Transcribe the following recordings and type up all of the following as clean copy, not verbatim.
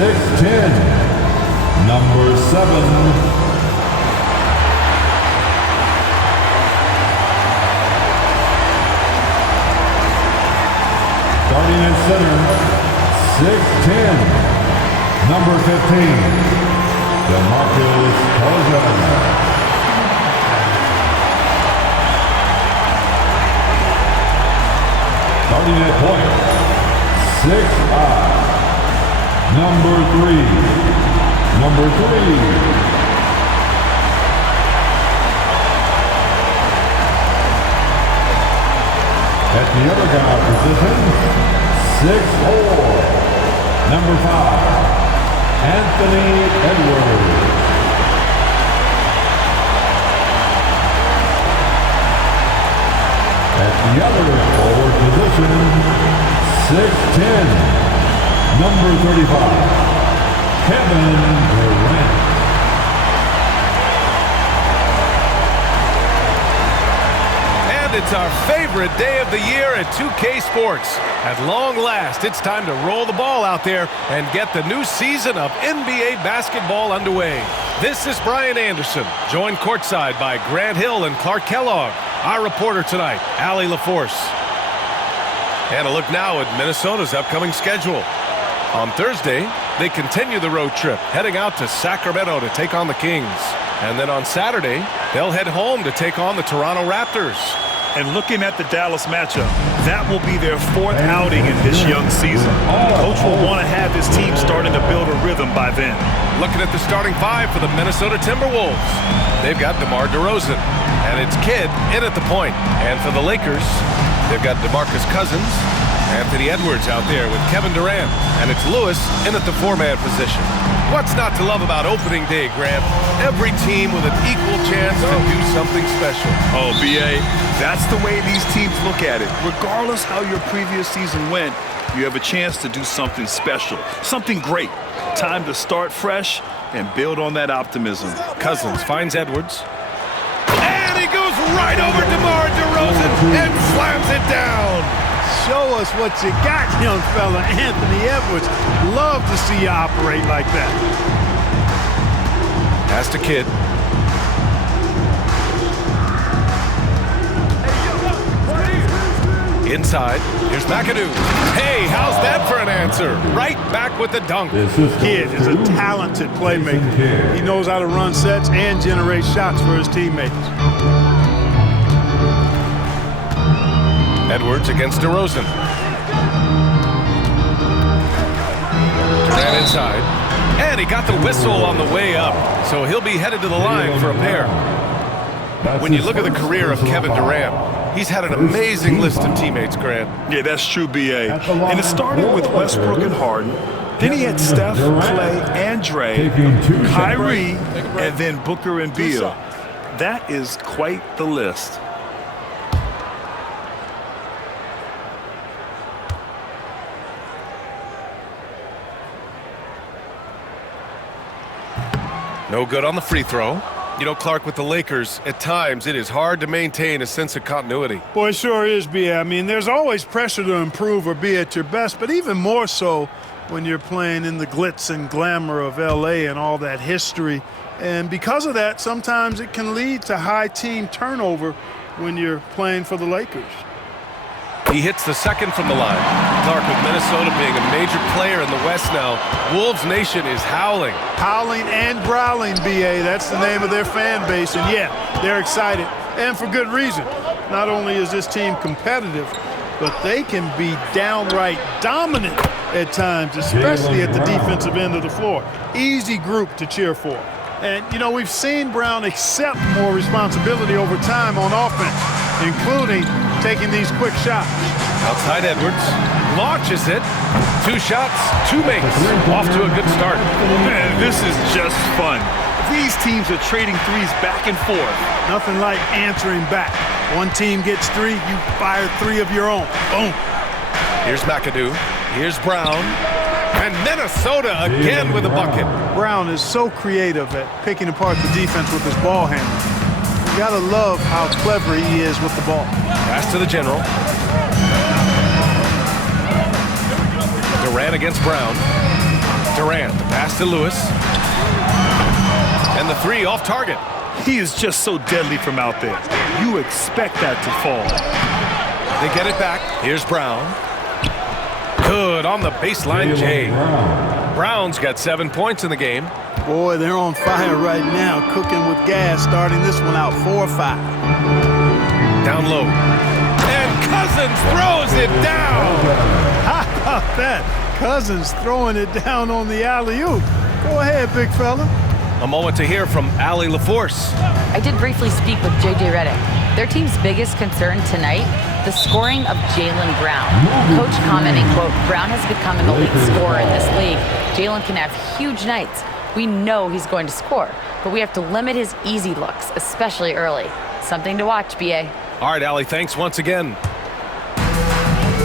6'10", number 7. Starting at center, 6'10", number 15, DeMarcus Cousins. Starting at point, 6'5", number 3. At the other guard position, 6'4", number 5, Anthony Edwards. At the other forward position, 6'10", number 35, Kevin Durant. It's our favorite day of the year at 2K Sports. At long last, it's time to roll the ball out there and get the new season of NBA basketball underway. This is Brian Anderson, joined courtside by Grant Hill and Clark Kellogg. Our reporter tonight, Allie LaForce. And a look now at Minnesota's upcoming schedule. On Thursday, they continue the road trip, heading out to Sacramento to take on the Kings. And then on Saturday, they'll head home to take on the Toronto Raptors. And looking at the Dallas matchup, that will be their 4th outing in this young season. Coach will want to have his team starting to build a rhythm by then. Looking at the starting 5 for the Minnesota Timberwolves. They've got DeMar DeRozan, and it's Kidd in at the point. And for the Lakers, they've got DeMarcus Cousins, Anthony Edwards out there with Kevin Durant, and it's Lewis in at the 4-man position. What's not to love about opening day, Grant? Every team with an equal chance to do something special. Oh, B.A., that's the way these teams look at it. Regardless how your previous season went, you have a chance to do something special, something great. Time to start fresh and build on that optimism. Cousins finds Edwards. And he goes right over DeMar DeRozan and slams it down. Show us what you got, young fella. Anthony Edwards. Love to see you operate like that. Pass to Kidd. Inside, here's McAdoo. Hey, how's that for an answer? Right back with the dunk. Kidd is a talented playmaker. He knows how to run sets and generate shots for his teammates. Edwards against DeRozan. Durant inside. And he got the whistle on the way up, so he'll be headed to the line for a pair. When you look at the career of Kevin Durant, he's had an amazing list of teammates, Grant. Yeah, that's true, B.A. And it started with Westbrook and Harden. Then he had Steph, Clay, and Dre, Kyrie, and then Booker and Beal. That is quite the list. No good on the free throw. You know, Clark, with the Lakers, at times it is hard to maintain a sense of continuity. Boy, it sure is, B.A. I mean, there's always pressure to improve or be at your best, but even more so when you're playing in the glitz and glamour of L.A. and all that history. And because of that, sometimes it can lead to high team turnover when you're playing for the Lakers. He hits the second from the line. Clark, with Minnesota being a major player in the West now, Wolves Nation is howling. Howling and growling, B.A. That's the name of their fan base. And, yeah, they're excited, and for good reason. Not only is this team competitive, but they can be downright dominant at times, especially at the defensive end of the floor. Easy group to cheer for. And, you know, we've seen Brown accept more responsibility over time on offense, including taking these quick shots. Outside Edwards, launches it. 2 shots, 2 makes. Off to a good start. Man, this is just fun. These teams are trading threes back and forth. Nothing like answering back. One team gets 3, you fire 3 of your own. Boom. Here's McAdoo. Here's Brown. And Minnesota again with a bucket. Brown is so creative at picking apart the defense with his ball handling. You gotta love how clever he is with the ball. Pass to the general. Durant against Brown. Durant, the pass to Lewis. And the three off target. He is just so deadly from out there. You expect that to fall. They get it back. Here's Brown. Good on the baseline, Jay. Brown's got 7 points in the game. Boy, they're on fire right now, cooking with gas, starting this one out 4-5. Down low. And Cousins throws it down. How about that? Cousins throwing it down on the alley-oop. Go ahead, big fella. A moment to hear from Allie LaForce. I did briefly speak with J.J. Redick. Their team's biggest concern tonight, the scoring of Jaylen Brown. Coach commenting, quote, Brown has become an elite scorer in this league. Jaylen can have huge nights. We know he's going to score, but we have to limit his easy looks, especially early. Something to watch, B.A. All right, Allie, thanks once again.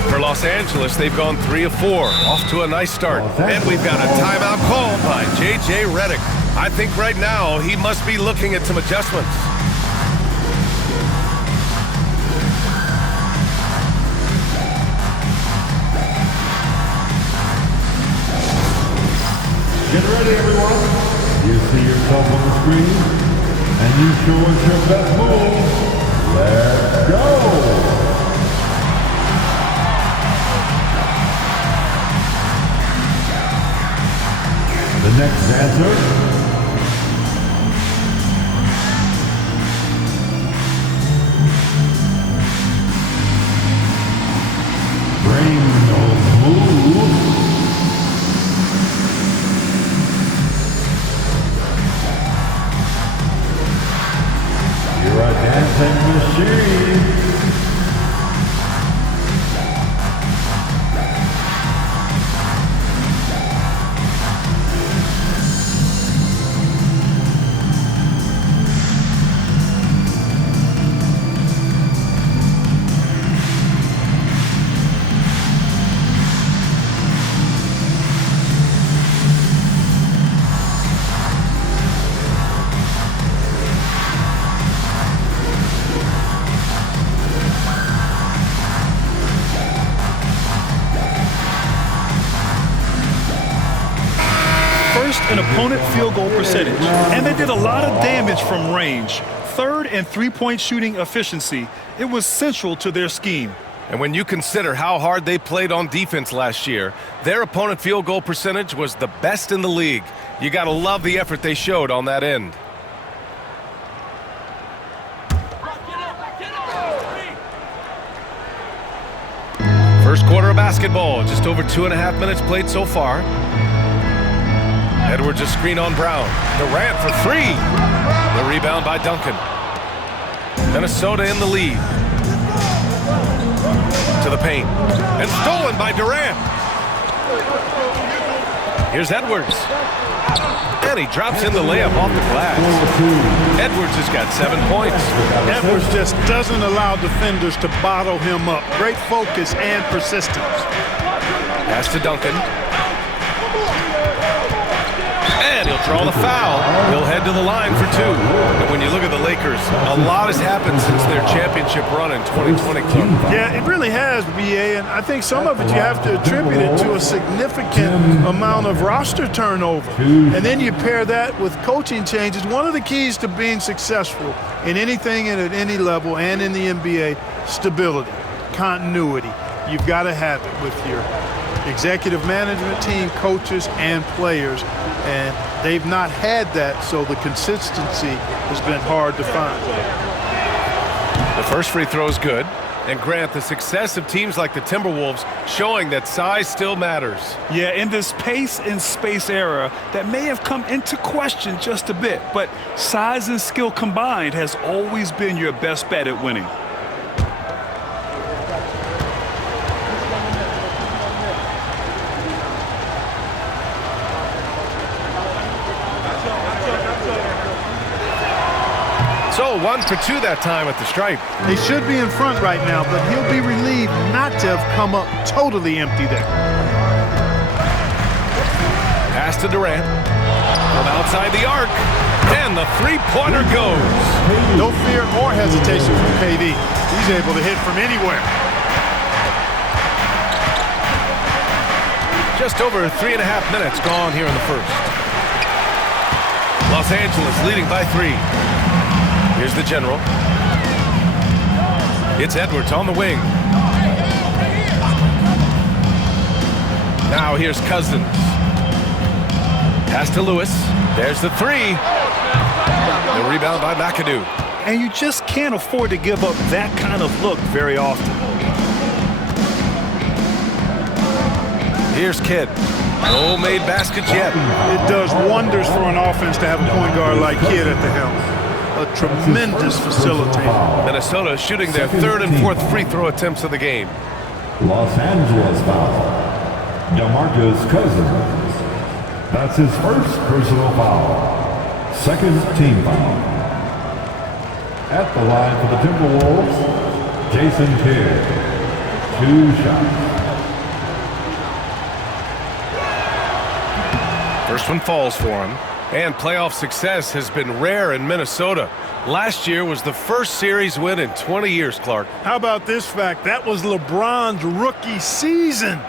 For Los Angeles, they've gone 3 of 4, off to a nice start. And we've got a timeout called by J.J. Redick. I think right now he must be looking at some adjustments. Get ready, everyone. You see yourself on the screen, and you show us your best move. Let's go. The next dancer. Bring those moves. You're a dancing machine. An opponent field goal percentage, and they did a lot of damage from range. Third and three-point shooting efficiency, it was central to their scheme. And when you consider how hard they played on defense last year, their opponent field goal percentage was the best in the league. You got to love the effort they showed on that end. First quarter of basketball, just over 2.5 minutes played so far. Edwards a screen on Brown. Durant for 3. The rebound by Duncan. Minnesota in the lead. To the paint. And stolen by Durant. Here's Edwards. And he drops in the layup off the glass. Edwards has got 7 points. Edwards just doesn't allow defenders to bottle him up. Great focus and persistence. Pass to Duncan. And he'll draw the foul. He'll head to the line for 2. And when you look at the Lakers, a lot has happened since their championship run in 2020. Yeah, it really has, B.A., and I think some of it you have to attribute it to a significant amount of roster turnover. And then you pair that with coaching changes. One of the keys to being successful in anything and at any level and in the NBA, stability, continuity. You've got to have it with your executive management team, coaches, and players. And they've not had that, so the consistency has been hard to find. The first free throw is good. And Grant, the success of teams like the Timberwolves showing that size still matters. Yeah, in this pace and space era, that may have come into question just a bit, but size and skill combined has always been your best bet at winning. So 1 for 2 that time at the stripe. They should be in front right now, but he'll be relieved not to have come up totally empty there. Pass to Durant. From outside the arc. And the three-pointer goes. No fear or hesitation from KD. He's able to hit from anywhere. Just over 3.5 minutes gone here in the first. Los Angeles leading by 3. Here's the general. It's Edwards on the wing. Now here's Cousins. Pass to Lewis. There's the 3. The rebound by McAdoo. And you just can't afford to give up that kind of look very often. Here's Kidd. No made baskets yet. It does wonders for an offense to have a point guard like Kidd at the helm. A tremendous facilitator. Minnesota shooting their 3rd and 4th free throw attempts of the game. Los Angeles foul. DeMarcus Cousins. That's his first personal foul. Second team foul. At the line for the Timberwolves, Jason Kidd. 2 shots. First one falls for him. And playoff success has been rare in Minnesota. Last year was the first series win in 20 years, Clark. How about this fact? That was LeBron's rookie season.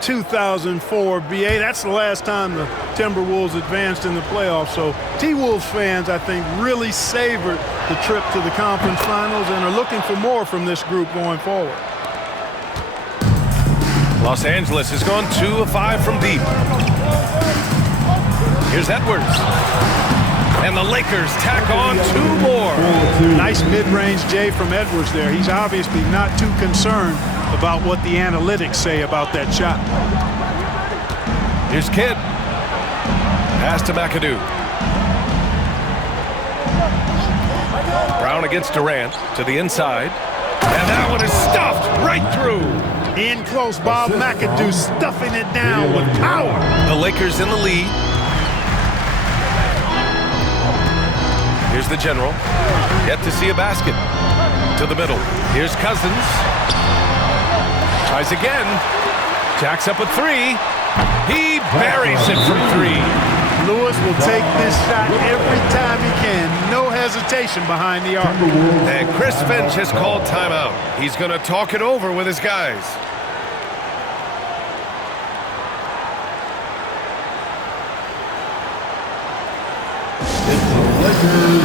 2004 BA. That's the last time the Timberwolves advanced in the playoffs. So T-Wolves fans, I think, really savored the trip to the conference finals and are looking for more from this group going forward. Los Angeles has gone 2 of 5 from deep. Here's Edwards. And the Lakers tack on 2 more. Nice mid-range J from Edwards there. He's obviously not too concerned about what the analytics say about that shot. Here's Kidd. Pass to McAdoo. Brown against Durant to the inside. And that one is stuffed right through. In close, Bob McAdoo stuffing it down with power. The Lakers in the lead. Here's the general. Yet to see a basket. To the middle. Here's Cousins. Tries again. Jacks up a 3. He buries it from 3. Lewis will take this shot every time he can. No hesitation behind the arc. And Chris Finch has called timeout. He's going to talk it over with his guys. It's the Lakers.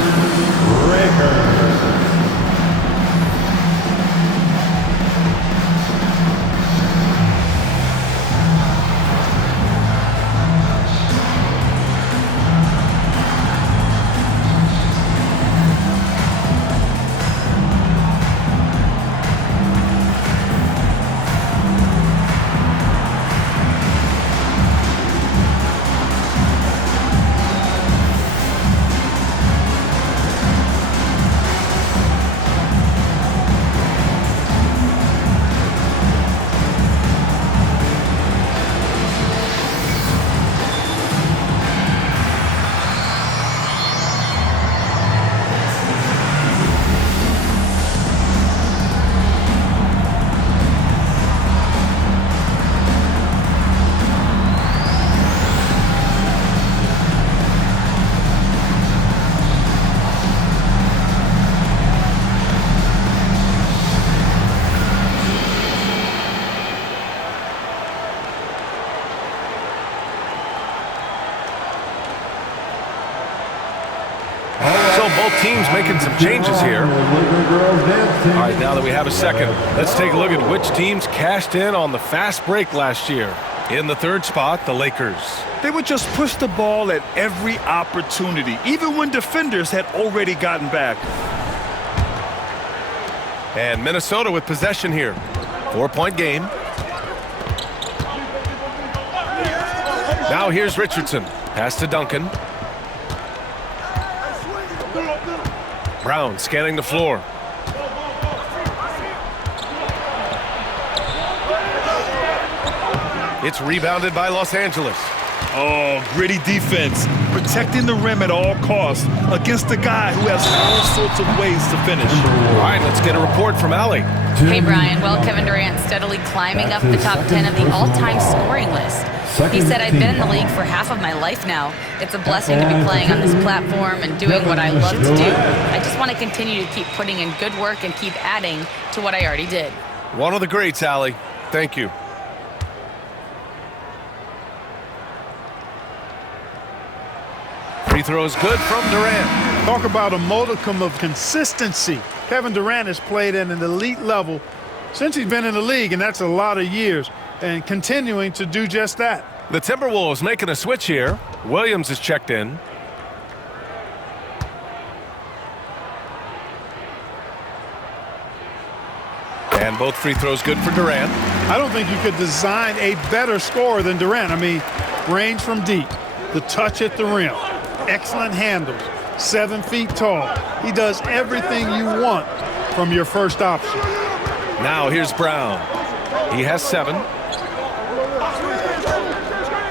Both teams making some changes here. All right, now that we have a second, let's take a look at which teams cashed in on the fast break last year. In the 3rd spot, the Lakers. They would just push the ball at every opportunity, even when defenders had already gotten back. And Minnesota with possession here. 4-point game. Now here's Richardson. Pass to Duncan. Brown scanning the floor. It's rebounded by Los Angeles. Oh, gritty defense. Protecting the rim at all costs against a guy who has all sorts of ways to finish. All right, let's get a report from Allie. Hey, Brian. Well, Kevin Durant steadily climbing up the top 10 of the all-time scoring list. He said, I've been in the league for half of my life now. It's a blessing to be playing on this platform and doing what I love to do. I just want to continue to keep putting in good work and keep adding to what I already did. One of the greats, Allie. Thank you. Free throw is good from Durant. Talk about a modicum of consistency. Kevin Durant has played at an elite level since he's been in the league, and that's a lot of years, and continuing to do just that. The Timberwolves making a switch here. Williams is checked in. And both free throws good for Durant. I don't think you could design a better scorer than Durant. I mean, range from deep, the touch at the rim, excellent handles, 7 feet tall. He does everything you want from your first option. Now here's Brown. He has 7.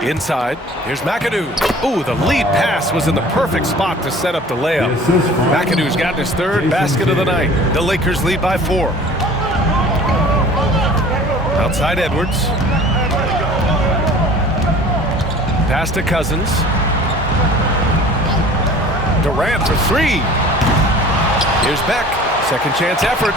Inside, here's McAdoo. Ooh, the lead pass was in the perfect spot to set up the layup. McAdoo's gotten his 3rd basket of the night. The Lakers lead by 4. Outside Edwards. Pass to Cousins. Durant for 3. Here's Beck. Second chance effort.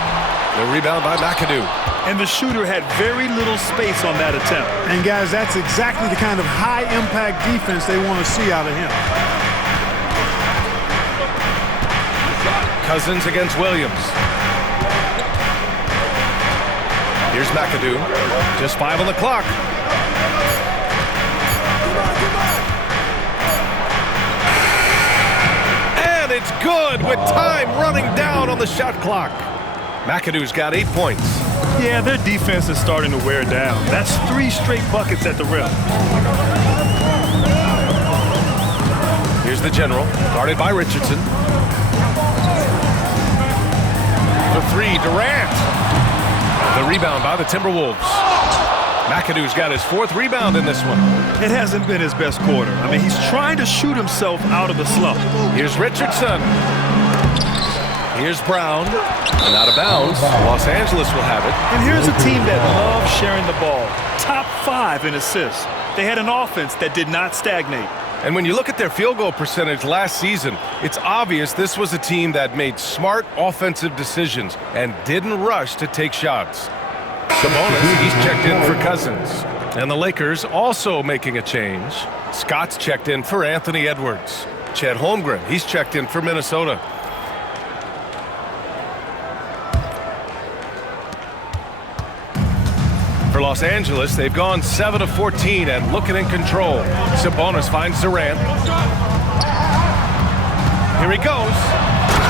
The rebound by McAdoo. And the shooter had very little space on that attempt. And guys, that's exactly the kind of high-impact defense they want to see out of him. Cousins against Williams. Here's McAdoo. Just 5 on the clock. And it's good with time running down on the shot clock. McAdoo's got 8 points. Yeah, their defense is starting to wear down. That's 3 straight buckets at the rim. Here's the general, guarded by Richardson. For 3, Durant. The rebound by the Timberwolves. McAdoo's got his 4th rebound in this one. It hasn't been his best quarter. I mean, he's trying to shoot himself out of the slump. Here's Richardson. Here's Brown. And out of bounds. Los Angeles will have it. And here's a team that loves sharing the ball. Top 5 in assists. They had an offense that did not stagnate. And when you look at their field goal percentage last season, it's obvious this was a team that made smart offensive decisions and didn't rush to take shots. Sabonis, he's checked in for Cousins. And the Lakers also making a change. Scott's checked in for Anthony Edwards. Chet Holmgren, he's checked in for Minnesota. For Los Angeles, they've gone 7 of 14 and looking in control. Sabonis finds Durant. Here he goes.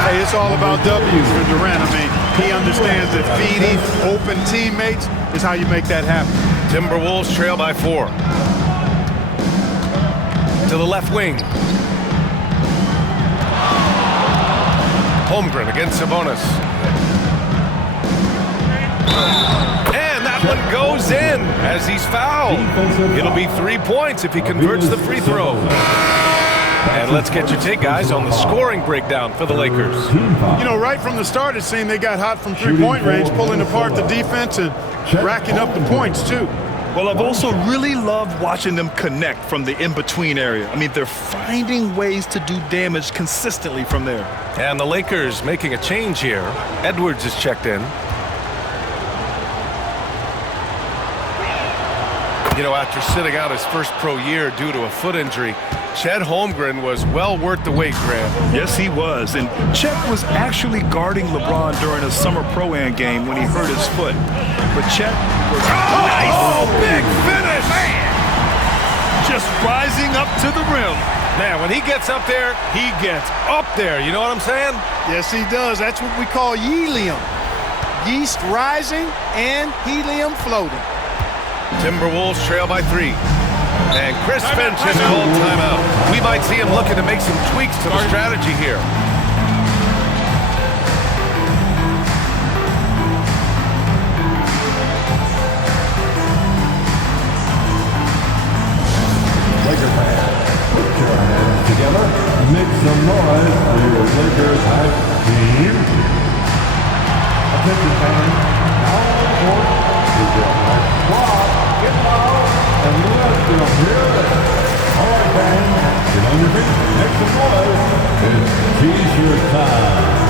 Hey, it's all about W's for Durant. I mean, he understands that feeding open teammates is how you make that happen. Timberwolves trail by 4. To the left wing. Holmgren against Sabonis. And that one goes in as he's fouled. It'll be 3 points if he converts the free throw. And let's get your take, guys, on the scoring breakdown for the Lakers. You know, right from the start, it seemed they got hot from three-point range, pulling apart the defense and racking up the points, too. Well, I've also really loved watching them connect from the in-between area. I mean, they're finding ways to do damage consistently from there. And the Lakers making a change here. Edwards is checked in. You know, after sitting out his first pro year due to a foot injury, Chet Holmgren was well worth the wait, Graham. Yes, he was. And Chet was actually guarding LeBron during a summer Pro-Am game when he hurt his foot. But Chet was nice. Oh, big finish! Man. Just rising up to the rim. Man, when he gets up there, he gets up there. You know what I'm saying? Yes, he does. That's what we call helium. Yeast rising and helium floating. Timberwolves trail by 3. And Chris Finch has called timeout. We might see him looking to make some tweaks to the strategy here. Lakers fans, put your hands together. Make some noise for your Lakers hype team. Attention fans, now on the court is your hype squad. Get loud and let them hear it. All right, fans, get on your feet, make some noise. It's T-shirt time.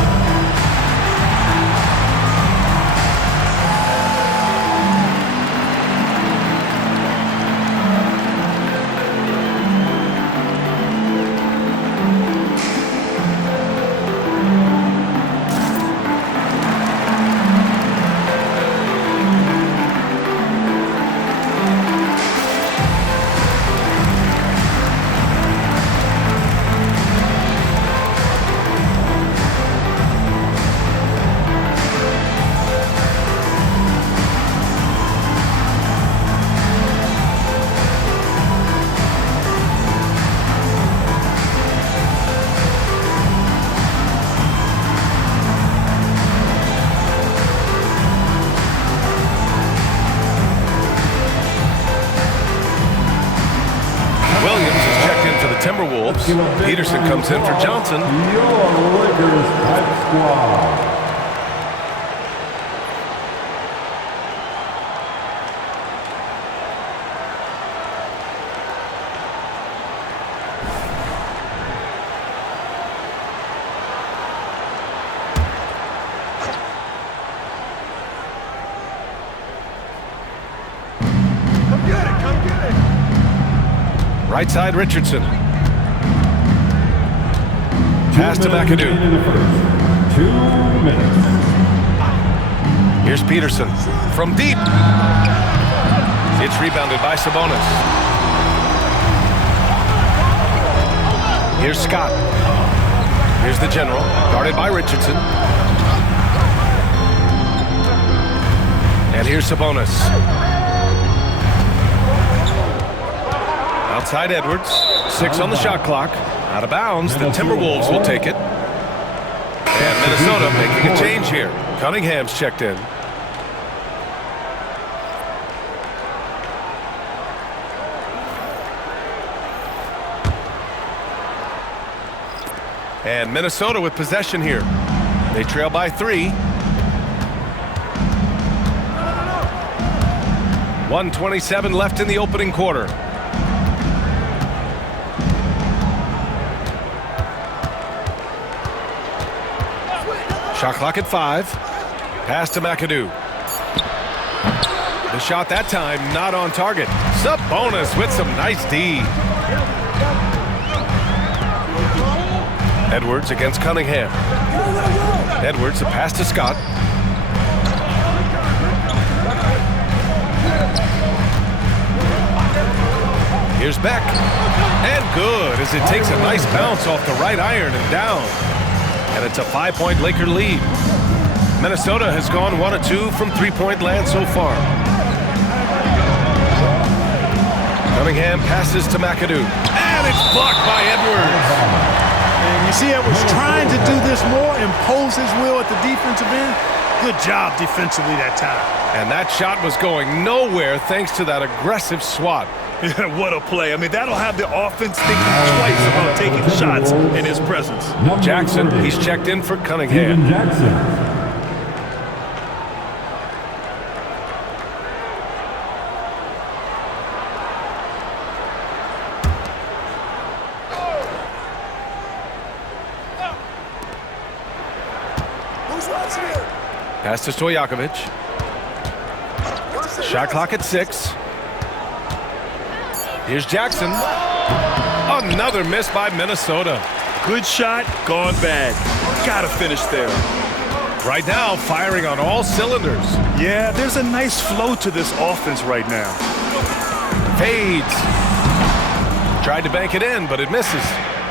Timberwolves. Peterson comes in for Johnson. Your Lakers hype squad. Right side, Richardson. Pass to McAdoo. In the first 2 minutes. Here's Peterson from deep. It's rebounded by Sabonis. Here's Scott. Here's the general, guarded by Richardson. And here's Sabonis. Outside Edwards, 6 on the shot clock. Out of bounds, the Timberwolves will take it. And Minnesota making a change here. Cunningham's checked in. And Minnesota with possession here. They trail by 3. 1:27 left in the opening quarter. Shot clock at 5. Pass to McAdoo. The shot that time not on target. Sabonis with some nice D. Edwards against Cunningham. Edwards, a pass to Scott. Here's Beck. And good as it takes a nice bounce off the right iron and down. And it's a 5-point Laker lead. Minnesota has gone 1 of 2 from 3-point land so far. Cunningham passes to McAdoo. And it's blocked by Edwards. And you see Edwards trying to do this more, impose his will at the defensive end. Good job defensively that time. And that shot was going nowhere thanks to that aggressive swat. What a play. I mean, that'll have the offense thinking twice about taking shots in his presence. Jackson, he's checked in for Cunningham. Jackson. Pass to Stojakovic. Shot clock at 6. Here's Jackson. Another miss by Minnesota. Good shot, gone bad. Gotta finish there. Right now, firing on all cylinders. Yeah, there's a nice flow to this offense right now. Fades. Tried to bank it in, but it misses.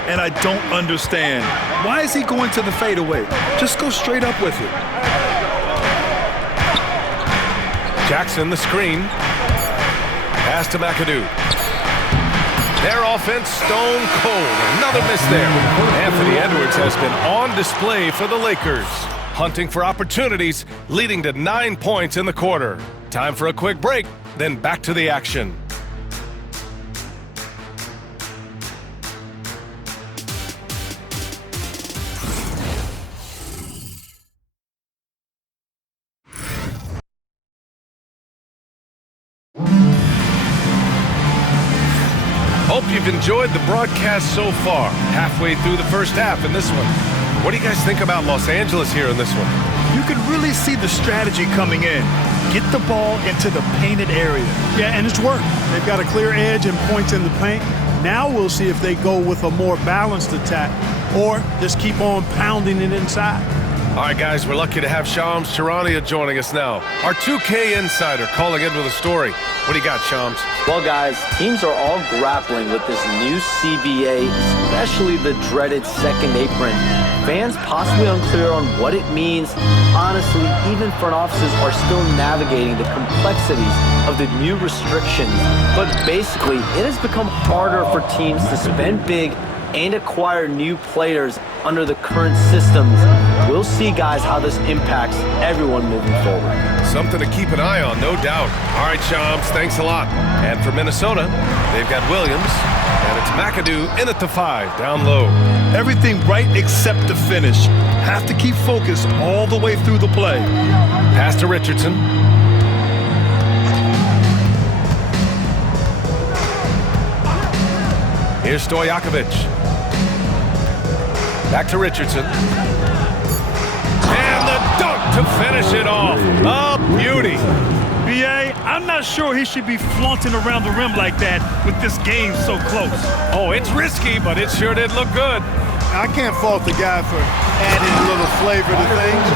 And I don't understand. Why is he going to the fadeaway? Just go straight up with it. Jackson, the screen. Pass to McAdoo. Their offense stone cold. Another miss there. Anthony Edwards has been on display for the Lakers. Hunting for opportunities, leading to 9 points in the quarter. Time for a quick break, then back to the action. Hope you've enjoyed the broadcast so far. Halfway through the first half in this one. What do you guys think about Los Angeles here in this one? You can really see the strategy coming in. Get the ball into the painted area. Yeah, and it's worked. They've got a clear edge and points in the paint. Now we'll see if they go with a more balanced attack or just keep on pounding it inside. All right, guys, we're lucky to have Shams Charania joining us now. Our 2K insider calling in with a story. What do you got, Shams? Well, guys, teams are all grappling with this new CBA, especially the dreaded second apron. Fans possibly unclear on what it means. Honestly, even front offices are still navigating the complexities of the new restrictions. But basically, it has become harder for teams to spend big and acquire new players under the current systems, we'll see, guys, how this impacts everyone moving forward. Something to keep an eye on, no doubt. All right, Shams, thanks a lot. And for Minnesota, they've got Williams, and it's McAdoo in at the 5, down low. Everything right except the finish. Have to keep focused all the way through the play. Pass to Richardson. Here's Stojakovic. Back to Richardson. And the dunk to finish it off. A beauty. B.A., I'm not sure he should be flaunting around the rim like that with this game so close. Oh, it's risky, but it sure did look good. I can't fault the guy for adding a little flavor to things.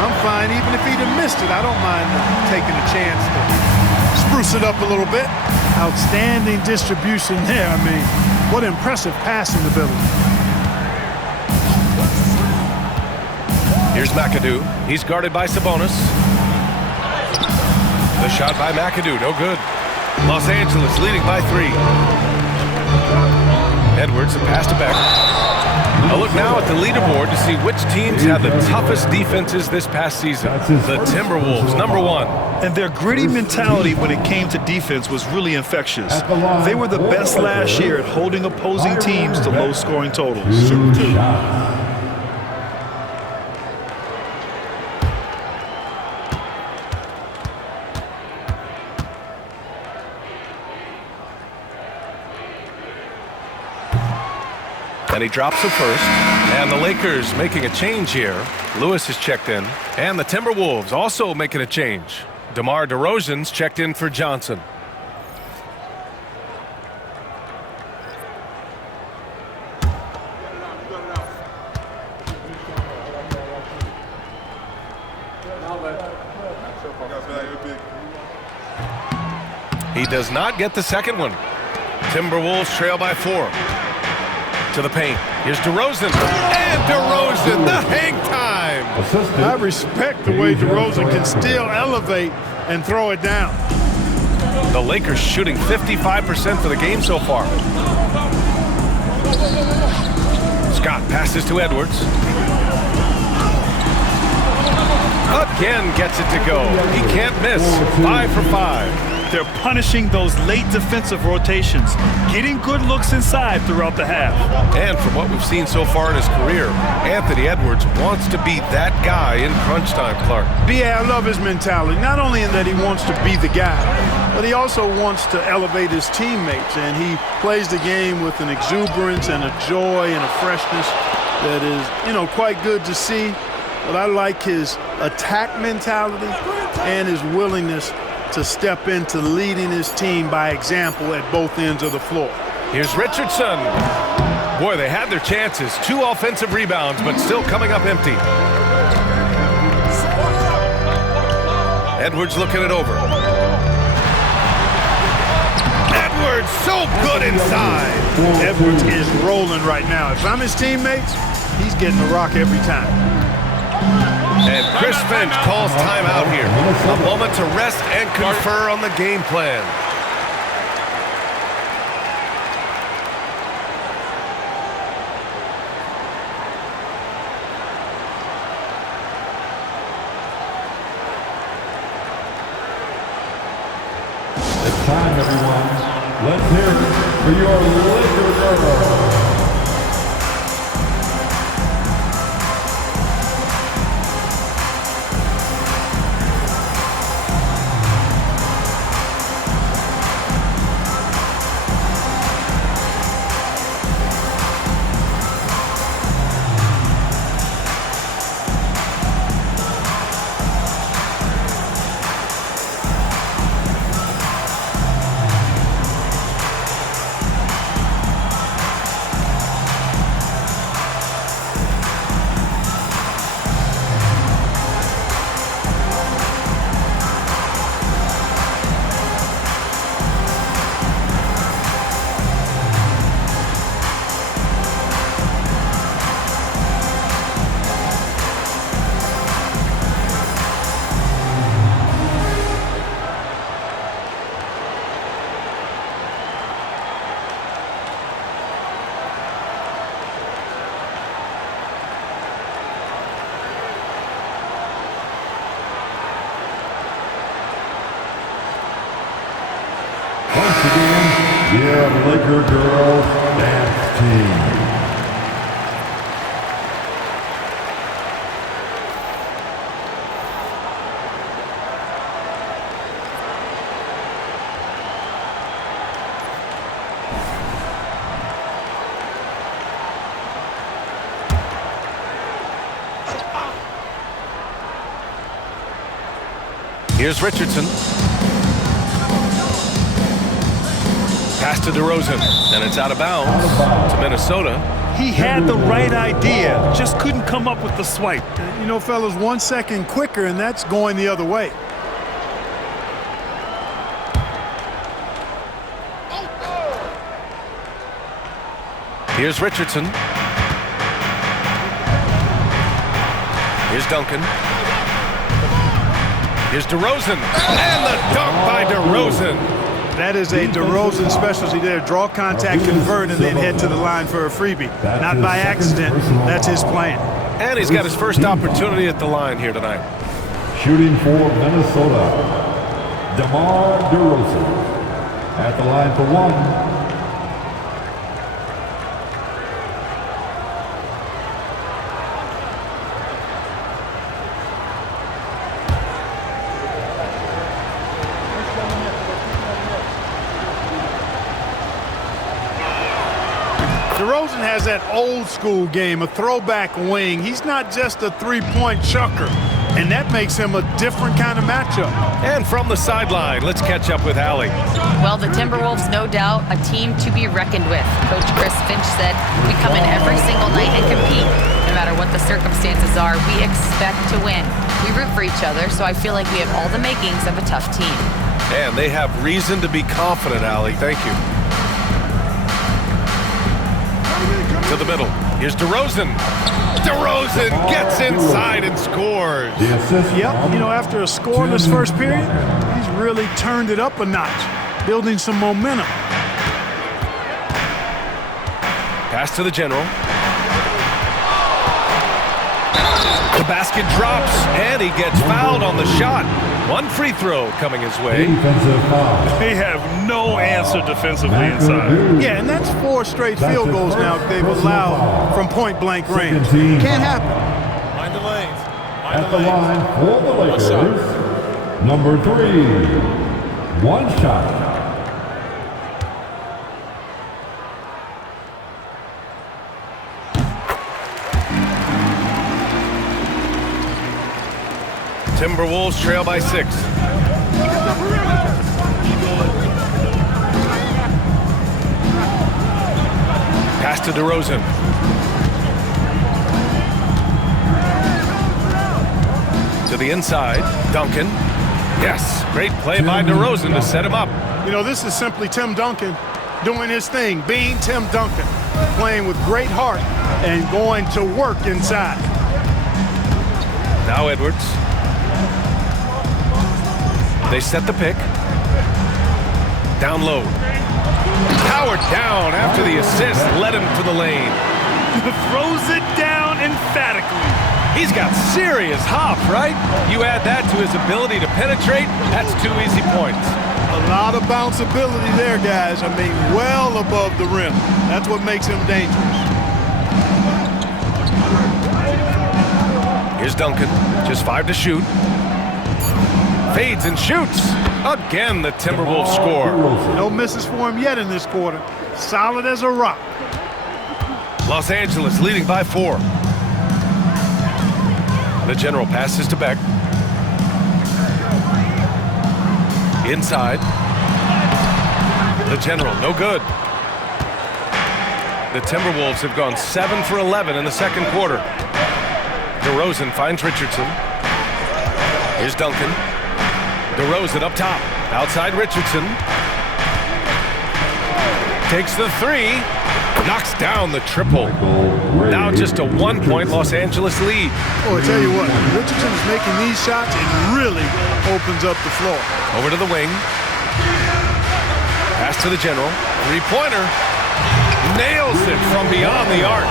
I'm fine. Even if he'd have missed it, I don't mind taking a chance to spruce it up a little bit. Outstanding distribution there. I mean, what impressive passing ability. Here's McAdoo. He's guarded by Sabonis. The shot by McAdoo, no good. Los Angeles leading by 3. Edwards, a pass to Beck. A look now at the leaderboard to see which teams had the toughest defenses this past season. The Timberwolves, number 1. And their gritty mentality when it came to defense was really infectious. They were the best last year at holding opposing teams to low-scoring totals. And he drops the first. And the Lakers making a change here. Lewis has checked in. And the Timberwolves also making a change. DeMar DeRozan's checked in for Johnson. He does not get the second one. Timberwolves trail by 4. To the paint. Here's DeRozan. And DeRozan, the hang time. I respect the way DeRozan can still elevate and throw it down. The Lakers shooting 55% for the game so far. Scott passes to Edwards. Again gets it to go. He can't miss. 5 for 5. They're punishing those late defensive rotations, getting good looks inside throughout the half. And from what we've seen so far in his career, Anthony Edwards wants to be that guy in crunch time, Clark. I love his mentality. Not only in that he wants to be the guy, but he also wants to elevate his teammates. And he plays the game with an exuberance and a joy and a freshness that is, quite good to see. But I like his attack mentality and his willingness to step into leading his team by example at both ends of the floor. Here's Richardson. Boy, they had their chances. 2 offensive rebounds, but still coming up empty. Edwards looking it over. Edwards, so good inside. Edwards is rolling right now. If I'm his teammates, he's getting the rock every time. And Chris Finch calls timeout here. A moment to rest and confer on the game plan. It's time, everyone. Let's hear it for your Laker girls. Laker girls dance team. Here's Richardson. Pass to DeRozan, and it's out of bounds to Minnesota. He had the right idea, just couldn't come up with the swipe. You know, fellas, 1 second quicker, and that's going the other way. Here's Richardson. Here's Duncan. Here's DeRozan, and the dunk by DeRozan. That is a DeRozan specialty there. Draw contact, convert, and then head to the line for a freebie. Not by accident. That's his plan. And he's got his first opportunity at the line here tonight. Shooting for Minnesota, DeMar DeRozan. At the line for one. DeRozan has that old school game, a throwback wing. He's not just a three-point chucker, and that makes him a different kind of matchup. And from the sideline, let's catch up with Allie. Well, the Timberwolves, no doubt, a team to be reckoned with. Coach Chris Finch said, we come in every single night and compete. No matter what the circumstances are, we expect to win. We root for each other, so I feel like we have all the makings of a tough team. And they have reason to be confident, Allie. Thank you. To the middle. Here's DeRozan. DeRozan gets inside and scores. Yep, you know, after a scoreless first period, he's really turned it up a notch, building some momentum. Pass to the general. The basket drops, and he gets fouled on the shot. One free throw coming his way. Defensive foul. They have no answer defensively inside. Yeah, and that's 4 straight field goals now they've allowed from point-blank range. Can't happen. Mind the lanes. At the line for the Lakers, number 3, one shot. Timberwolves trail by 6. Pass to DeRozan. To the inside, Duncan. Yes, great play by DeRozan to set him up. You know, this is simply Tim Duncan doing his thing, being Tim Duncan, playing with great heart and going to work inside. Now Edwards. They set the pick. Down low. Howard down after the assist led him to the lane. Throws it down emphatically. He's got serious hop, right? You add that to his ability to penetrate, that's 2 easy points. A lot of bounce ability there, guys. I mean, well above the rim. That's what makes him dangerous. Here's Duncan, just 5 to shoot. Fades and shoots. Again, the Timberwolves score. No misses for him yet in this quarter. Solid as a rock. Los Angeles leading by 4. The general passes to Beck. Inside. The general, no good. The Timberwolves have gone 7 for 11 in the second quarter. DeRozan finds Richardson. Here's Duncan. DeRozan up top. Outside Richardson. Takes the 3. Knocks down the triple. Now just a 1-point Los Angeles lead. Oh, I tell you what, Richardson is making these shots, it really opens up the floor. Over to the wing. Pass to the general. 3-pointer. Nails it from beyond the arc.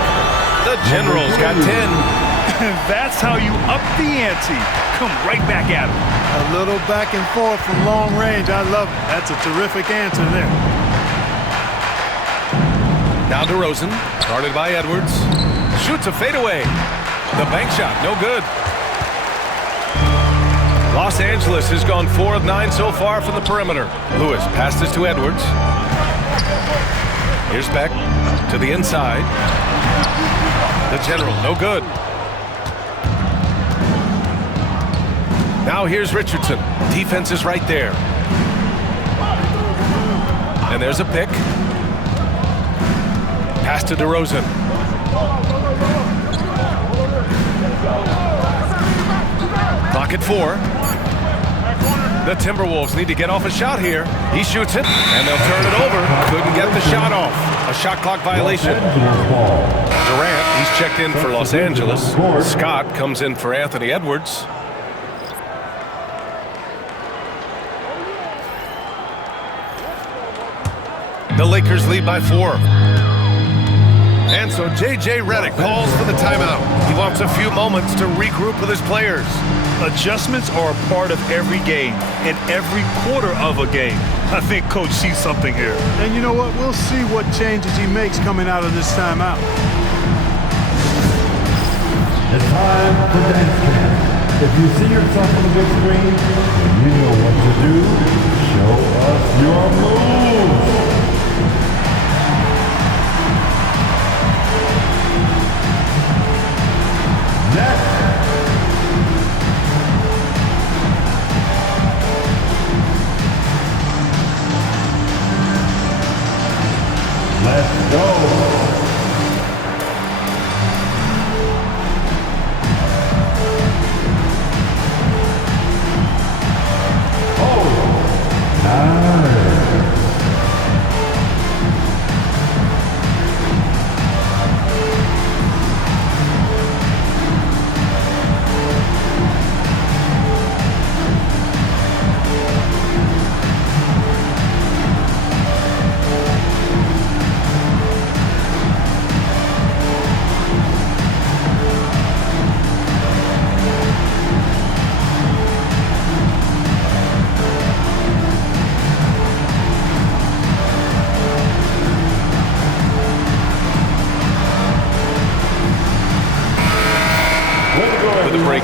The general's got 10. That's how you up the ante. Come right back at him. A little back and forth from long range. I love it. That's a terrific answer there. Now DeRozan, guarded by Edwards. Shoots a fadeaway. The bank shot, no good. Los Angeles has gone 4 of 9 so far from the perimeter. Lewis passes to Edwards. Here's Beck to the inside. The general, no good. Now here's Richardson. Defense is right there. And there's a pick. Pass to DeRozan. Clock at 4. The Timberwolves need to get off a shot here. He shoots it, and they'll turn it over. Couldn't get the shot off. A shot clock violation. Durant, he's checked in for Los Angeles. Scott comes in for Anthony Edwards. The Lakers lead by 4. And so J.J. Redick calls for the timeout. He wants a few moments to regroup with his players. Adjustments are a part of every game and every quarter of a game. I think Coach sees something here. And you know what? We'll see what changes he makes coming out of this timeout. It's time for dance camp. If you see yourself on the big screen, and you know what to do, show us your moves. Next. Let's go. Oh, nice.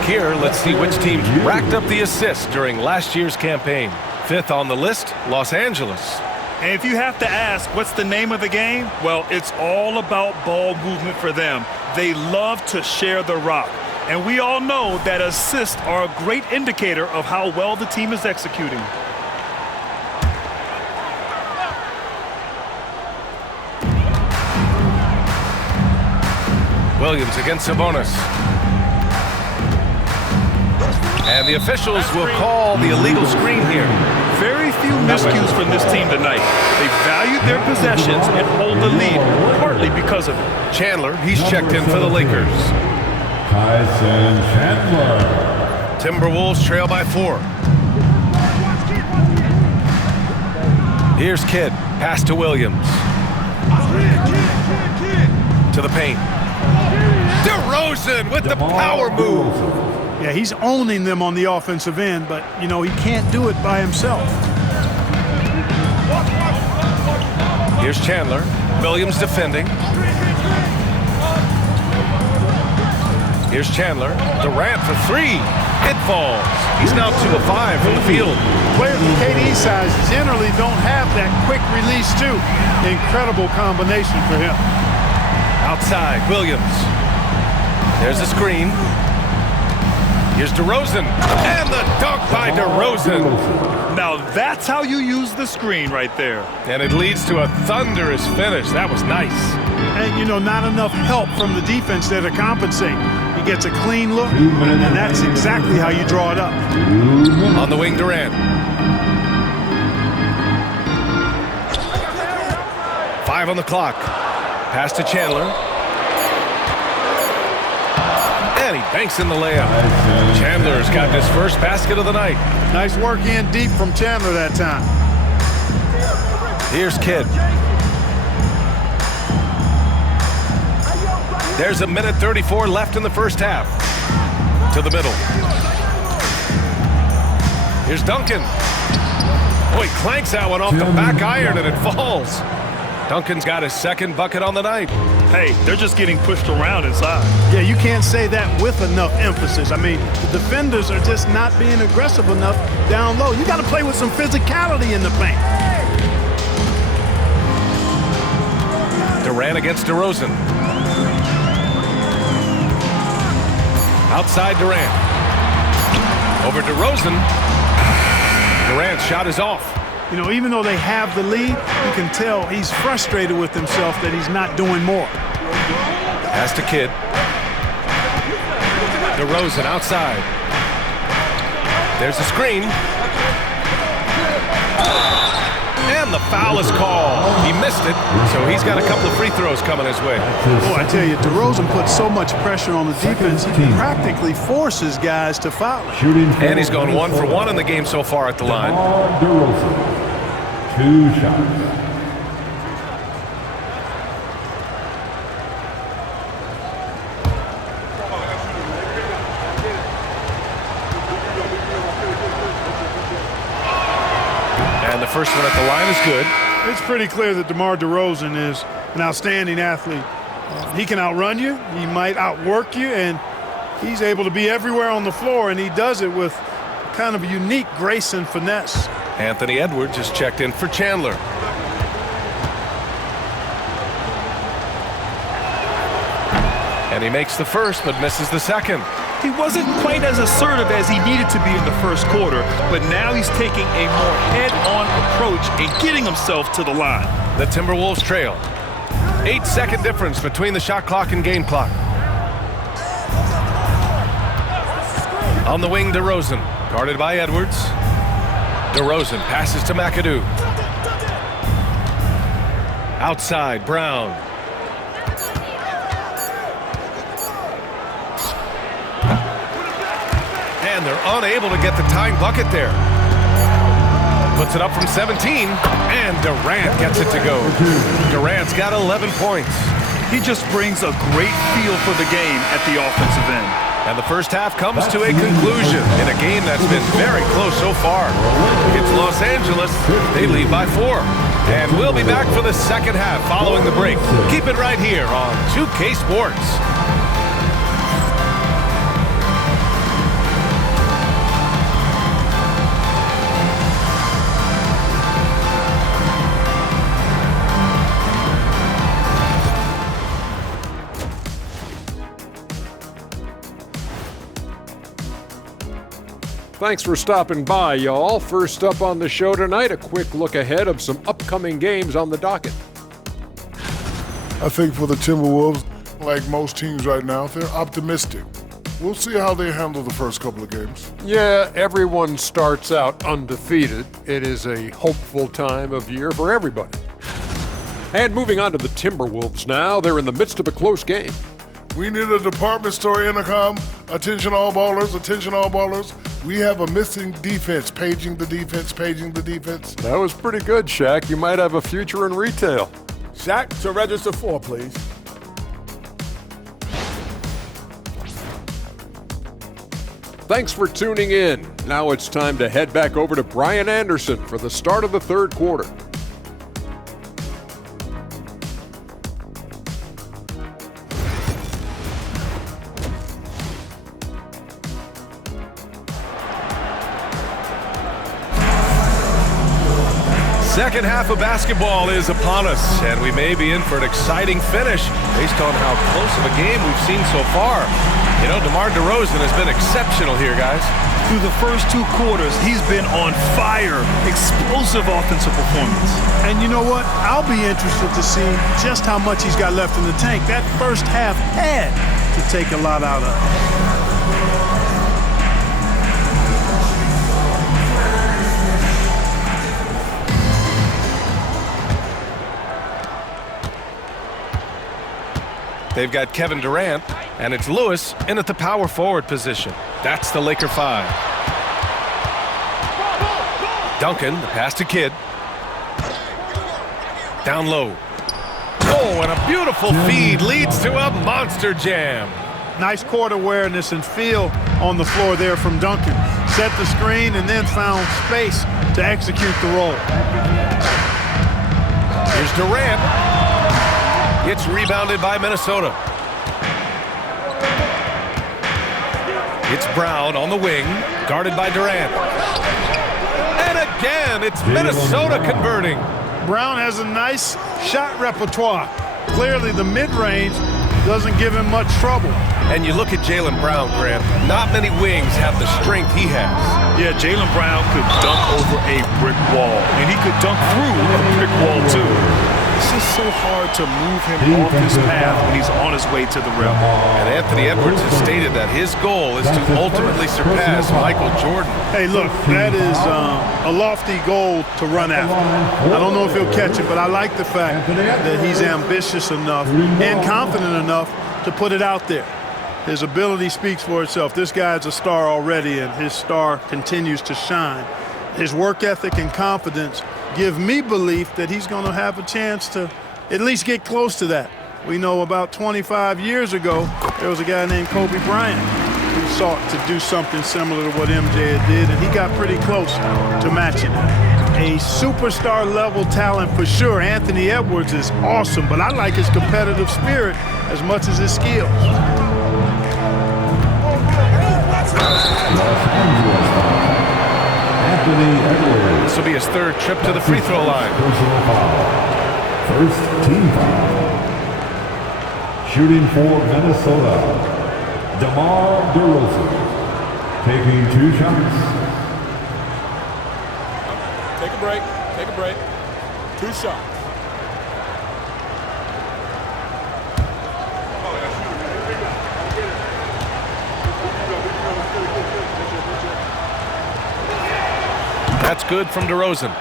Here, let's see which teams racked up the assists during last year's campaign. 5th on the list, Los Angeles. And if you have to ask, what's the name of the game? Well, it's all about ball movement for them. They love to share the rock. And we all know that assists are a great indicator of how well the team is executing. Williams against Sabonis. And the officials will call the illegal screen here. Very few miscues from this team tonight. They valued their possessions and hold the lead, partly because of it. Chandler, he's checked in for the Lakers. Tyson Chandler. Timberwolves trail by 4. Here's Kidd. Pass to Williams. To the paint. DeRozan with the power move. Yeah, he's owning them on the offensive end, but, you know, he can't do it by himself. Here's Chandler. Williams defending. Here's Chandler. Durant for 3. It falls. He's now 2 of 5 from the field. Players with KD's size generally don't have that quick release, too. Incredible combination for him. Outside, Williams. There's a screen. Here's DeRozan, and the dunk by DeRozan. Now that's how you use the screen right there. And it leads to a thunderous finish. That was nice. And, you know, not enough help from the defense there to compensate. He gets a clean look, and that's exactly how you draw it up. On the wing, Durant. 5 on the clock. Pass to Chandler. And he banks in the layup. Chandler's got his first basket of the night. Nice work in deep from Chandler that time. Here's Kidd. There's 1:34 left in the first half. To the middle. Here's Duncan. Oh, he clanks that one off the back iron and it falls. Duncan's got his second bucket on the night. Hey, they're just getting pushed around inside. Yeah, you can't say that with enough emphasis. I mean, the defenders are just not being aggressive enough down low. You got to play with some physicality in the paint. Durant against DeRozan. Outside Durant. Over DeRozan. Durant's shot is off. You know, even though they have the lead, you can tell he's frustrated with himself that he's not doing more. Pass to Kidd. DeRozan outside. There's a screen. And the foul is called. He missed it, so he's got a couple of free throws coming his way. Oh, I tell you, DeRozan puts so much pressure on the defense, he practically forces guys to foul. And he's gone 1 for 1 in the game so far at the line. DeRozan. 2 shots. And the first one at the line is good. It's pretty clear that DeMar DeRozan is an outstanding athlete. He can outrun you, he might outwork you, and he's able to be everywhere on the floor, and he does it with kind of a unique grace and finesse. Anthony Edwards just checked in for Chandler. And he makes the first, but misses the second. He wasn't quite as assertive as he needed to be in the first quarter, but now he's taking a more head-on approach and getting himself to the line. The Timberwolves trail. 8-second difference between the shot clock and game clock. On the wing, DeRozan, guarded by Edwards. DeRozan passes to McAdoo. Outside, Brown. And they're unable to get the tying bucket there. Puts it up from 17, and Durant gets it to go. Durant's got 11 points. He just brings a great feel for the game at the offensive end. And the first half comes to a conclusion in a game that's been very close so far. It's Los Angeles. They lead by 4. And we'll be back for the second half following the break. Keep it right here on 2K Sports. Thanks for stopping by, y'all. First up on the show tonight, a quick look ahead of some upcoming games on the docket. I think for the Timberwolves, like most teams right now, they're optimistic. We'll see how they handle the first couple of games. Yeah, everyone starts out undefeated. It is a hopeful time of year for everybody. And moving on to the Timberwolves now, they're in the midst of a close game. We need a department store intercom. Attention all ballers, attention all ballers. We have a missing defense. Paging the defense, paging the defense. That was pretty good, Shaq. You might have a future in retail. Shaq, to register 4, please. Thanks for tuning in. Now it's time to head back over to Brian Anderson for the start of the third quarter. Second half of basketball is upon us, and we may be in for an exciting finish based on how close of a game we've seen so far. You know, DeMar DeRozan has been exceptional here, guys. Through the first 2 quarters, he's been on fire. Explosive offensive performance. And you know what? I'll be interested to see just how much he's got left in the tank. That first half had to take a lot out of it. They've got Kevin Durant, and it's Lewis in at the power forward position. That's the Laker 5. Duncan, the pass to Kidd. Down low. Oh, and a beautiful feed leads to a monster jam. Nice court awareness and feel on the floor there from Duncan. Set the screen and then found space to execute the roll. Here's Durant. It's rebounded by Minnesota. It's Brown on the wing, guarded by Durant. And again, it's Minnesota converting. Brown has a nice shot repertoire. Clearly, the mid-range doesn't give him much trouble. And you look at Jaylen Brown, Grant. Not many wings have the strength he has. Yeah, Jaylen Brown could dunk over a brick wall, and he could dunk through a brick wall, too. It's just so hard to move him off his path when he's on his way to the rim. And Anthony Edwards has stated that his goal is to ultimately surpass Michael Jordan. Hey, look, that is a lofty goal to run after. I don't know if he'll catch it, but I like the fact that he's ambitious enough and confident enough to put it out there. His ability speaks for itself. This guy's a star already, and his star continues to shine. His work ethic and confidence give me belief that he's going to have a chance to at least get close to that. We know about 25 years ago, there was a guy named Kobe Bryant who sought to do something similar to what MJ did, and he got pretty close to matching it. A superstar-level talent for sure. Anthony Edwards is awesome, but I like his competitive spirit as much as his skills. Anthony Edwards. This will be his third trip to the free throw line. Personal foul. First team foul. Shooting for Minnesota, DeMar DeRozan. Taking 2 shots. Take a break. Take a break. 2 shots. That's good from DeRozan.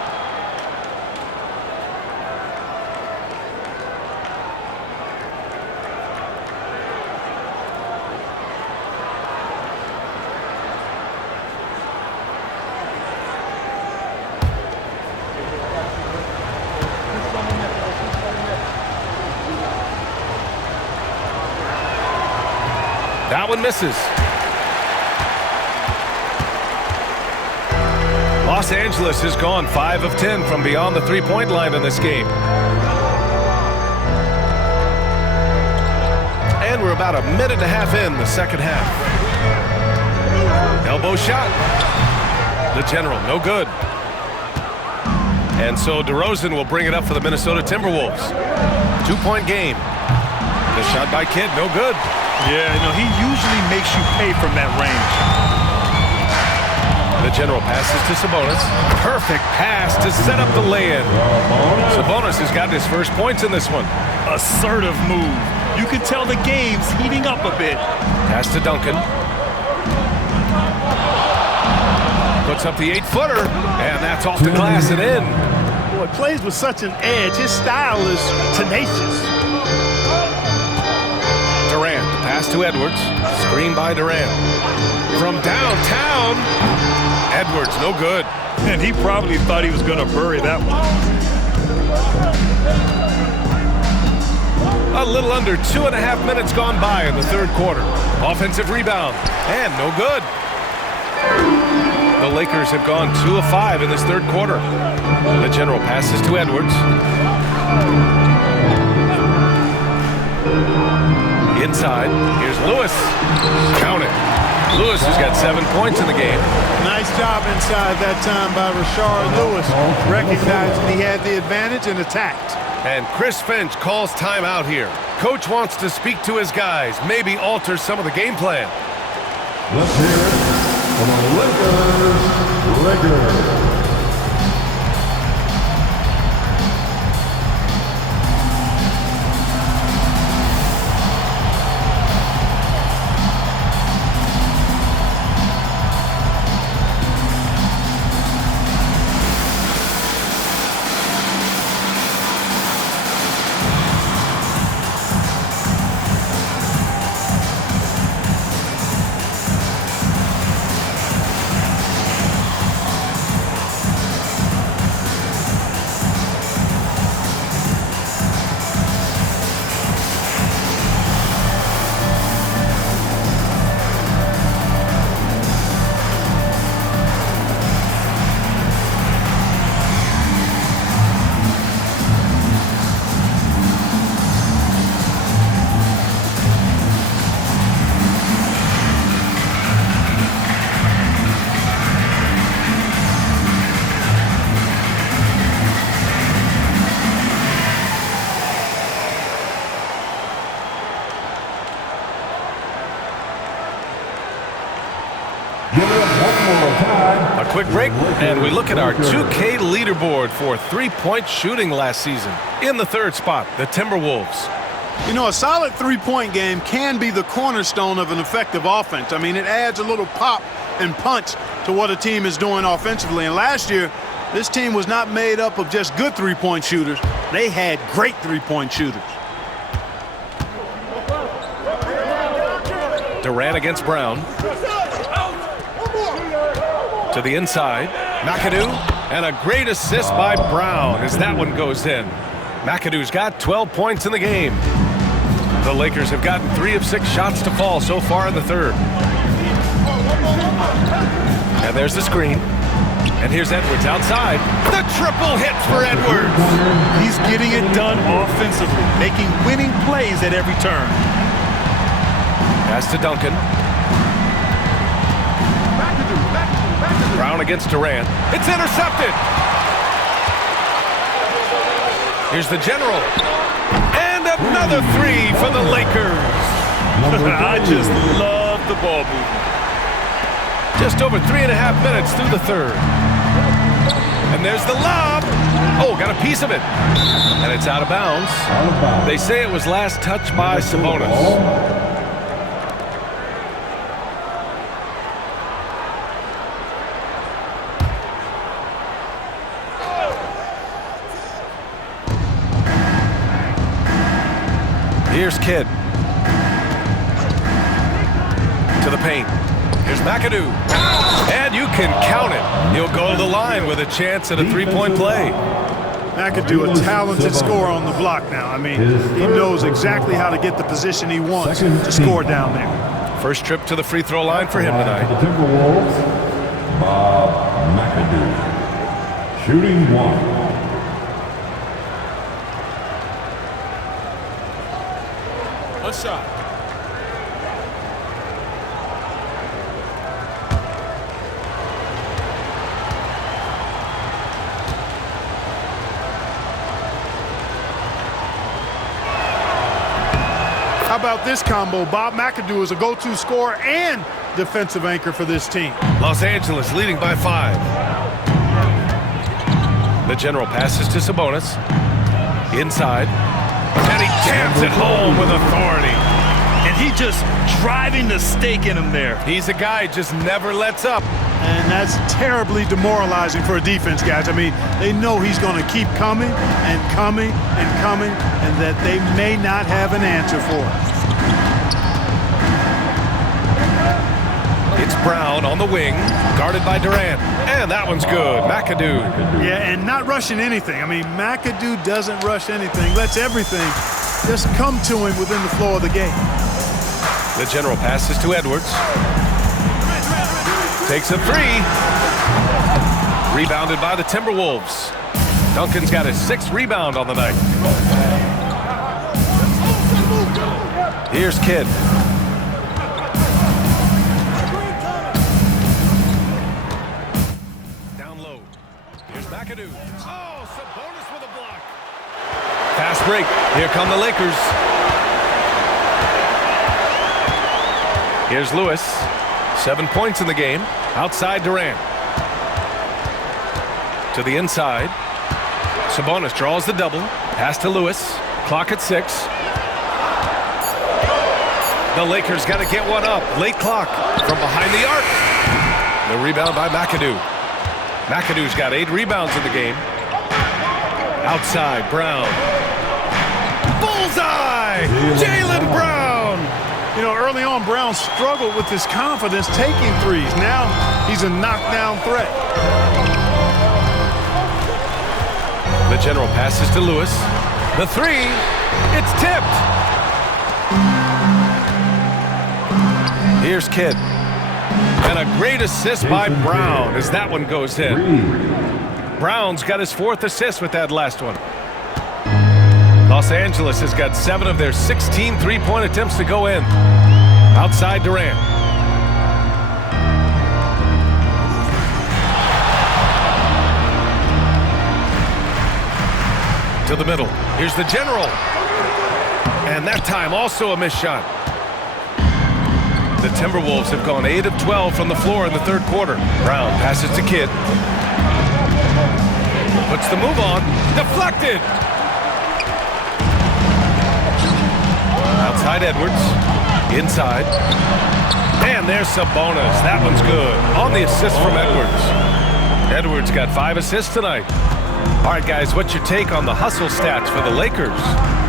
That one misses. Los Angeles has gone 5 of 10 from beyond the three-point line in this game. And we're about a minute and a half in the second half. Elbow shot. The general, no good. And so DeRozan will bring it up for the Minnesota Timberwolves. 2-point game. The shot by Kidd, no good. Yeah, you know, he usually makes you pay from that range. The general passes to Sabonis. Perfect pass to set up the lay-in. Sabonis has got his first points in this one. Assertive move. You can tell the game's heating up a bit. Pass to Duncan. Puts up the 8-footer, and that's off the glass and in. Boy, plays with such an edge. His style is tenacious. Durant, pass to Edwards. Screen by Durant. From downtown, Edwards, no good. And he probably thought he was going to bury that one. A little under 2.5 minutes gone by in the third quarter. Offensive rebound, and no good. The Lakers have gone 2 of 5 in this third quarter. The general passes to Edwards. Inside, here's Lewis. Count it. Lewis has got 7 points in the game. Nice job inside that time by Rashard Lewis, recognizing he had the advantage and attacked. And Chris Finch calls timeout here. Coach wants to speak to his guys, maybe alter some of the game plan. Let's hear it for the Lakers. A quick break, and we look at our 2K leaderboard for three-point shooting last season. In the third spot, the Timberwolves. You know, a solid three-point game can be the cornerstone of an effective offense. I mean, it adds a little pop and punch to what a team is doing offensively. And last year, this team was not made up of just good three-point shooters. They had great three-point shooters. Durant against Brown. To the inside. McAdoo. And a great assist by Brown as that one goes in. McAdoo's got 12 points in the game. The Lakers have gotten 3 of 6 shots to fall so far in the third. And there's the screen. And here's Edwards outside. The triple hit for Edwards. He's getting it done offensively, making winning plays at every turn. Pass to Duncan. Brown against Durant. It's intercepted. Here's the general. And another 3 for the Lakers. I just love the ball movement. Just over 3.5 minutes through the third. And there's the lob. Oh, got a piece of it. And it's out of bounds. They say it was last touched by Sabonis. Here's Kidd. To the paint. Here's McAdoo. And you can count it. He'll go to the line with a chance at a three-point play. McAdoo, a talented scorer on the block now. I mean, he knows exactly how to get the position he wants to score down there. First trip to the free throw line for him tonight. The Timberwolves, Bob McAdoo. Shooting 1. One shot. How about this combo? Bob McAdoo is a go-to scorer and defensive anchor for this team. Los Angeles leading by 5. The general passes to Sabonis. Inside. And he jams it home with authority. And he just driving the stake in him there. He's a guy who just never lets up. And that's terribly demoralizing for a defense, guys. I mean, they know he's going to keep coming and coming and coming, and that they may not have an answer for it. It's Brown on the wing, guarded by Durant. And that one's good. McAdoo. Yeah, and not rushing anything. I mean, McAdoo doesn't rush anything. Lets everything just come to him within the flow of the game. The general passes to Edwards. Takes a 3. Rebounded by the Timberwolves. Duncan's got his 6th rebound on the night. Here's Kidd. Down low. Here's McAdoo. Oh, Sabonis with a block. Fast break. Here come the Lakers. Here's Lewis. 7 points in the game. Outside Durant. To the inside. Sabonis draws the double. Pass to Lewis. Clock at 6. The Lakers got to get one up. Late clock from behind the arc. The rebound by McAdoo. McAdoo's got 8 rebounds in the game. Outside, Brown. Bullseye! Jaylen Brown! You know, early on, Brown struggled with his confidence taking threes. Now he's a knockdown threat. The general passes to Lewis. The 3. It's tipped. Here's Kidd. And a great assist by Brown as that one goes in. Brown's got his 4th assist with that last one. Los Angeles has got 7 of their 16 three-point attempts to go in. Outside Durant. To the middle. Here's the general. And that time also a missed shot. The Timberwolves have gone 8 of 12 from the floor in the third quarter. Brown passes to Kidd. Puts the move on. Deflected. Outside Edwards. Inside. And there's Sabonis. That one's good. On the assist from Edwards. Edwards got 5 assists tonight. All right, guys, what's your take on the hustle stats for the Lakers?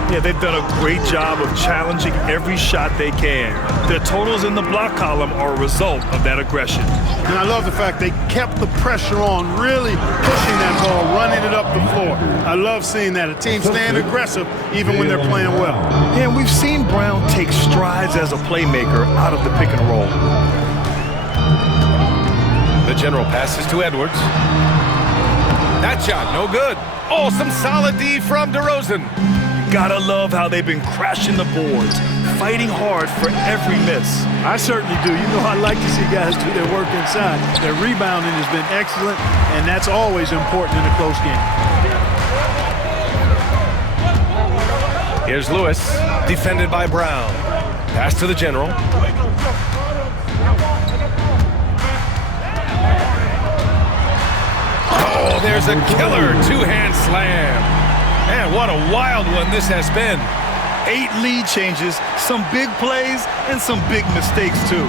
Yeah, they've done a great job of challenging every shot they can. Their totals in the block column are a result of that aggression. And I love the fact they kept the pressure on, really pushing that ball, running it up the floor. I love seeing that. A team staying aggressive even when they're playing well. Yeah, and we've seen Brown take strides as a playmaker out of the pick and roll. The general passes to Edwards. That shot, no good. Oh, some solid D from DeRozan. Gotta love how they've been crashing the boards, fighting hard for every miss. I certainly do. You know, I like to see guys do their work inside. Their rebounding has been excellent, and that's always important in a close game. Here's Lewis, defended by Brown. Pass to the general. Oh, there's a killer two-hand slam. Man, what a wild one this has been. 8 lead changes, some big plays, and some big mistakes, too.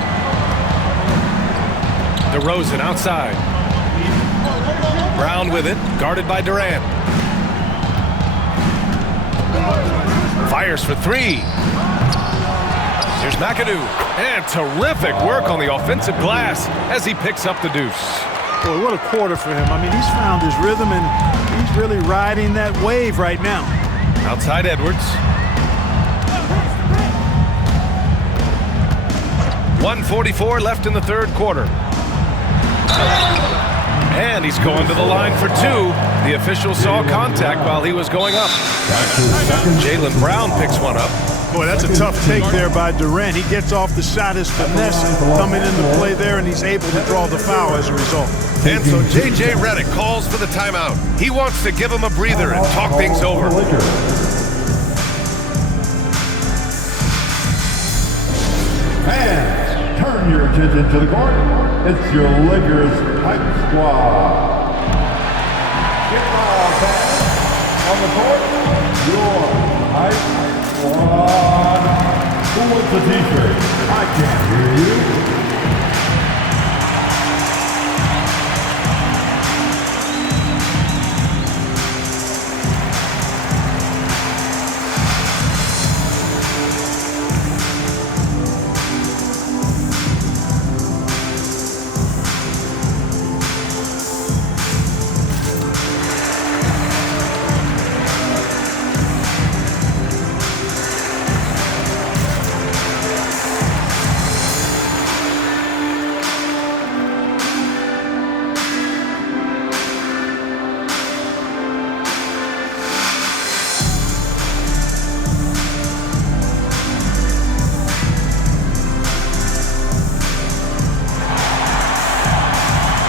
DeRozan outside. Brown with it, guarded by Durant. Fires for 3. Here's McAdoo. And terrific work on the offensive glass as he picks up the deuce. Boy, what a quarter for him. I mean, he's found his rhythm, and he's really riding that wave right now. Outside Edwards. 1:44 left in the third quarter. And he's going to the line for 2. The official saw contact while he was going up. Jaylen Brown picks one up. Boy, that's a tough take there by Durant. He gets off the shot, his finesse coming into play there, and he's able to draw the foul as a result. And so J.J. Redick calls for the timeout. He wants to give him a breather and talk things over. Fans, turn your attention to the court. It's your Lakers hype squad. Get ball pass on the court. Your hype squad. Who wants a t-shirt? I can't hear you.